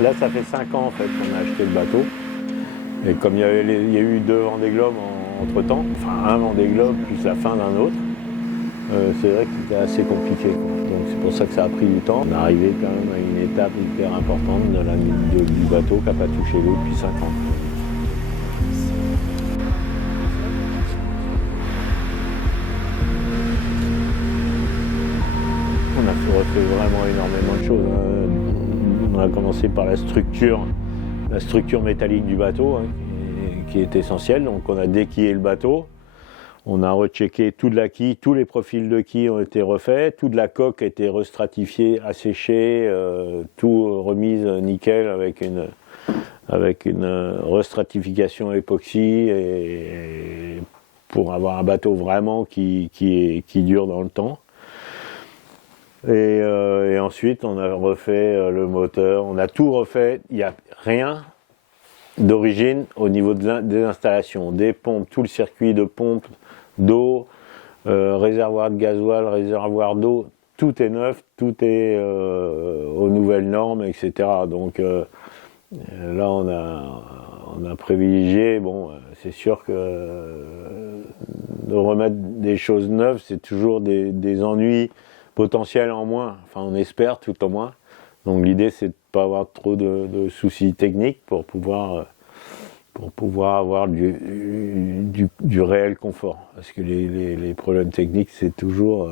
Là, ça fait 5 ans en fait qu'on a acheté le bateau. Et comme il y a eu 2 Vendée Globe entre-temps, enfin un Vendée Globe plus la fin d'un autre, c'est vrai que c'était assez compliqué, quoi. Donc c'est pour ça que ça a pris du temps. On est arrivé quand même à une étape hyper importante du bateau qui n'a pas touché l'eau depuis 5 ans. On a refait vraiment énormément de choses, hein. On a commencé par la structure métallique du bateau, hein, qui est essentielle. Donc on a déquillé le bateau. On a rechecké toute la quille, tous les profils de quille ont été refaits, toute la coque a été restratifiée, asséchée, tout remise nickel avec une restratification époxy et pour avoir un bateau vraiment qui dure dans le temps. Et ensuite on a refait le moteur, on a tout refait, il n'y a rien d'origine au niveau des installations, des pompes, tout le circuit de pompes, d'eau, réservoir de gasoil, réservoir d'eau, tout est neuf, tout est aux nouvelles normes, etc. Donc là on a privilégié, bon c'est sûr que de remettre des choses neuves c'est toujours des ennuis potentiels en moins, enfin on espère tout au moins. Donc l'idée c'est de ne pas avoir trop de soucis techniques pour pouvoir avoir du réel confort. Parce que les problèmes techniques, c'est toujours...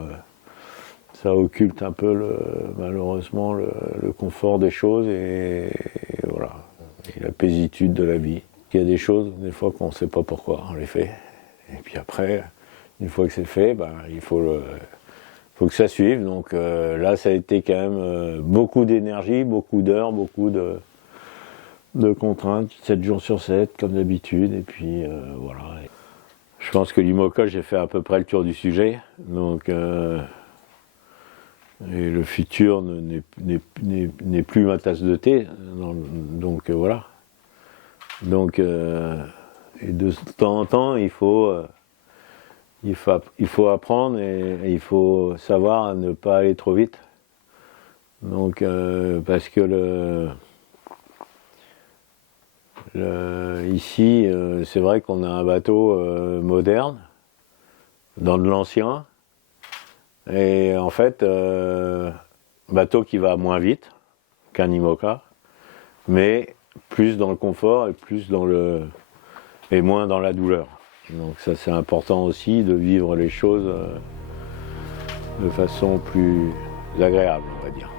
ça occulte un peu, malheureusement, le confort des choses et voilà. Et la paisitude de la vie. Il y a des choses, des fois, qu'on ne sait pas pourquoi on les fait. Et puis après, une fois que c'est fait, ben, il faut que ça suive. Donc là, ça a été quand même beaucoup d'énergie, beaucoup d'heures, beaucoup de contraintes, 7 jours sur 7 comme d'habitude, et puis voilà. Je pense que l'IMOCA, j'ai fait à peu près le tour du sujet, donc et le futur n'est plus ma tasse de thé, donc voilà. Donc et de temps en temps, il faut apprendre et il faut savoir à ne pas aller trop vite. Donc parce que ici, c'est vrai qu'on a un bateau moderne, dans de l'ancien, et en fait, bateau qui va moins vite qu'un IMOCA, mais plus dans le confort et moins dans la douleur. Donc ça c'est important aussi de vivre les choses de façon plus agréable, on va dire.